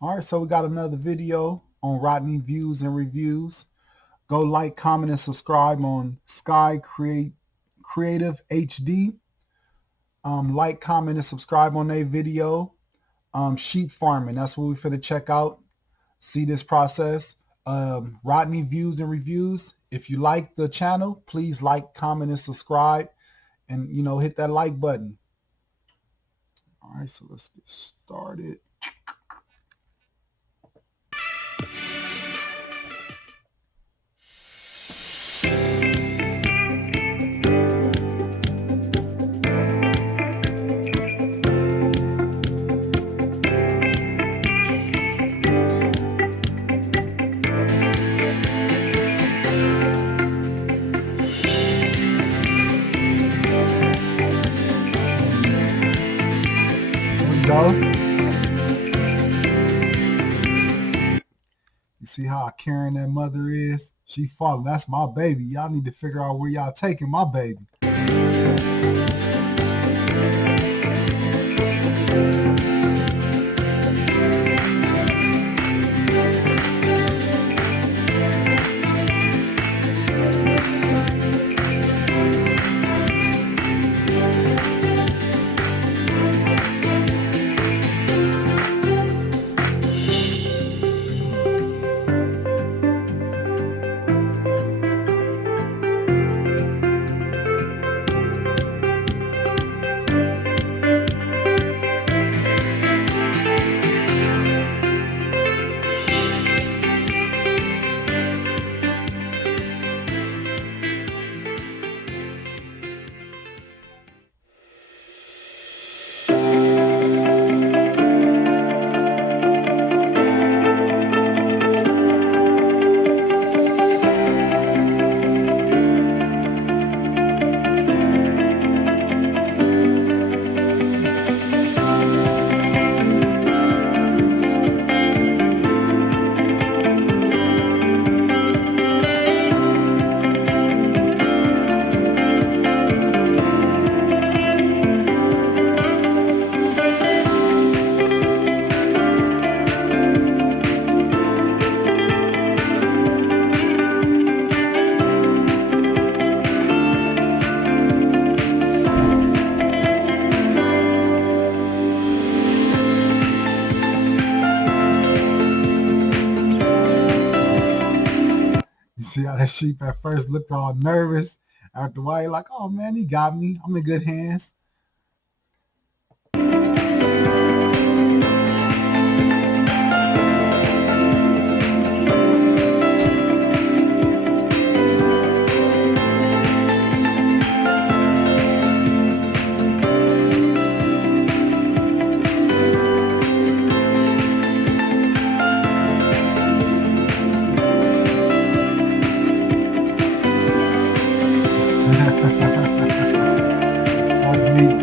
All right, so we got another video on Rodney Views and Reviews. Go like, comment, and subscribe on Sky Creative HD. Like, comment, and subscribe on their video. Sheep farming, that's what we're finna check out. See this process. Rodney Views and Reviews. If you like the channel, please like, comment, and subscribe. And, hit that like button. All right, so let's get started. Go. You see how caring that mother is? She falling. That's my baby. Y'all need to figure out where y'all taking my baby. You see how that sheep at first looked all nervous. After a while, like, oh man, he got me. I'm in good hands. That's neat.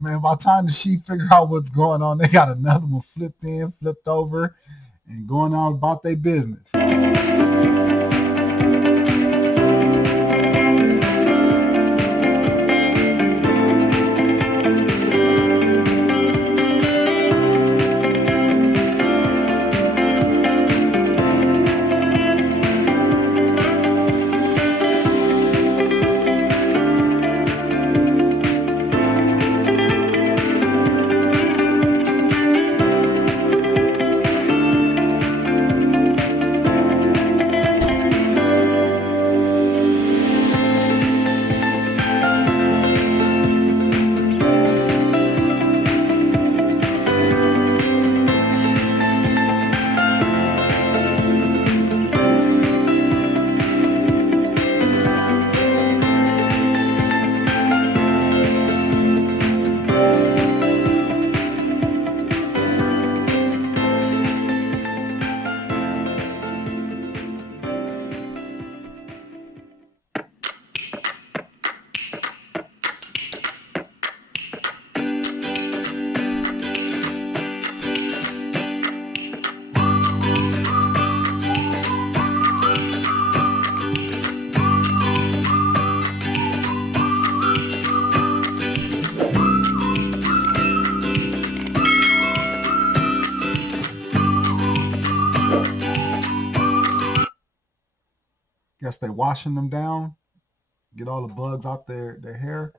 Man, by the time the sheep figure out what's going on, they got another one flipped in, flipped over, and going on about their business. guess they're washing them down, get all the bugs out their hair.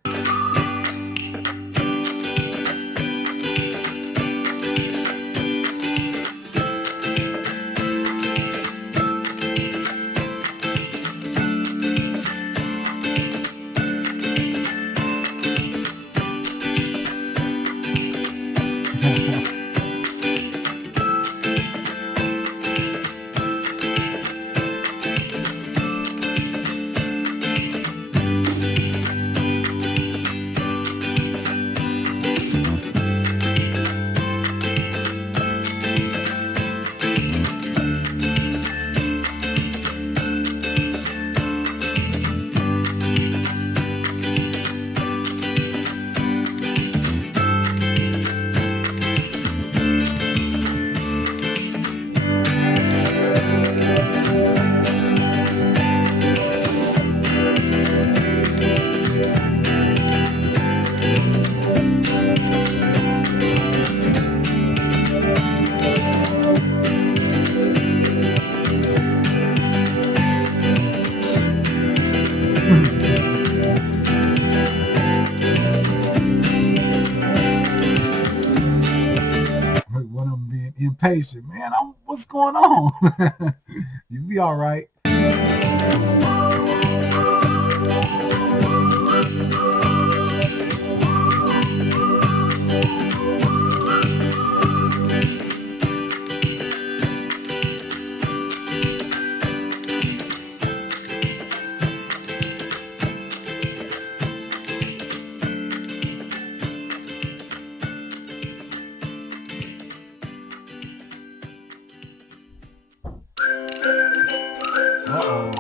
When I'm being impatient, man, what's going on? You be all right. Uh-oh.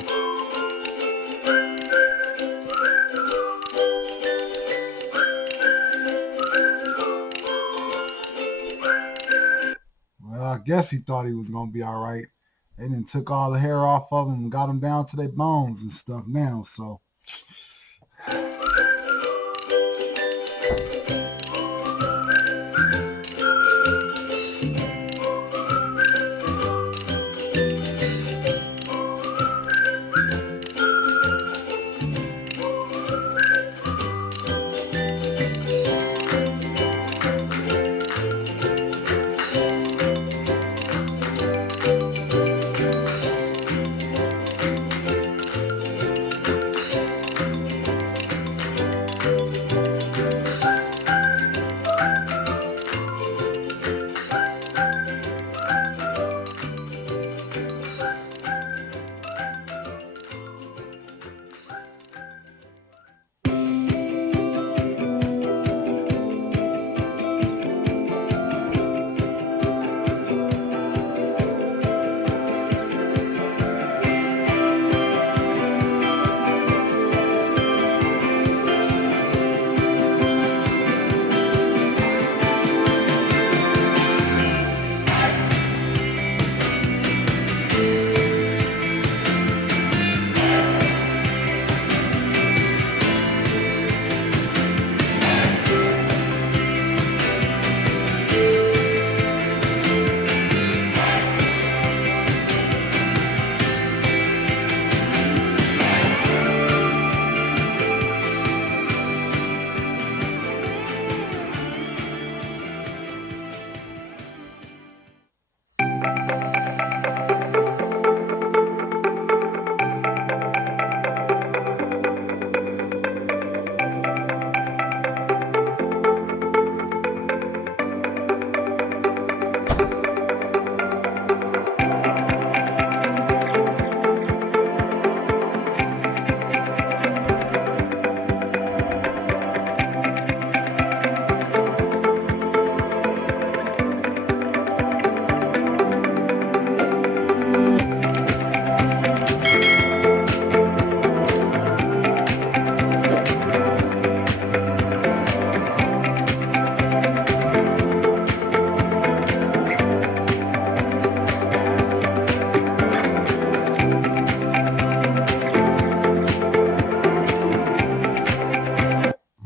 Well, I guess he thought he was going to be all right. They done took all the hair off of him and got him down to their bones and stuff now, so.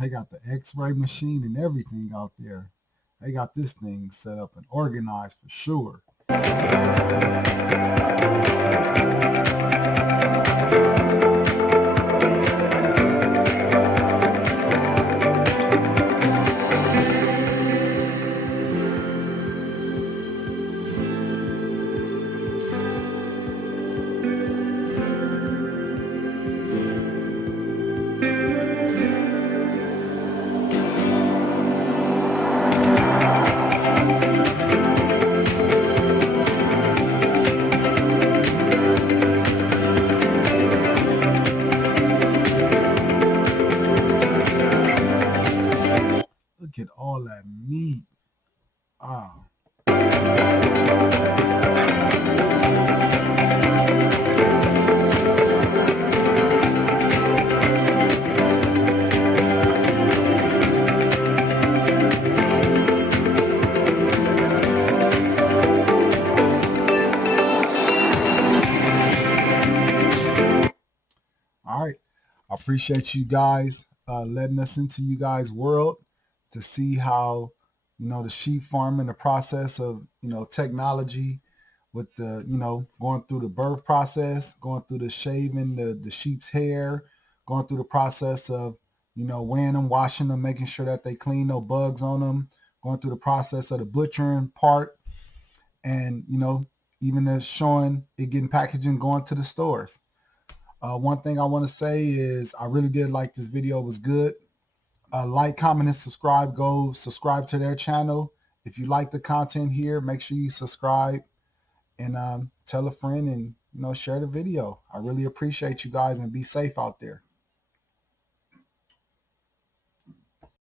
They got the X-ray machine and everything out there. They got this thing set up and organized for sure. all that meat. Ah. All right. I appreciate you guys letting us into you guys' world to see how, the sheep farming, the process of, technology with the, going through the birth process, going through the shaving the sheep's hair, going through the process of, weighing them, washing them, making sure that they clean, no bugs on them, going through the process of the butchering part, and, even as showing it getting packaged and going to the stores. One thing I want to say is I really did like this video. It was good. Like, comment, and subscribe. Go subscribe to their channel. If you like the content here, make sure you subscribe and tell a friend and, share the video. I really appreciate you guys, and be safe out there.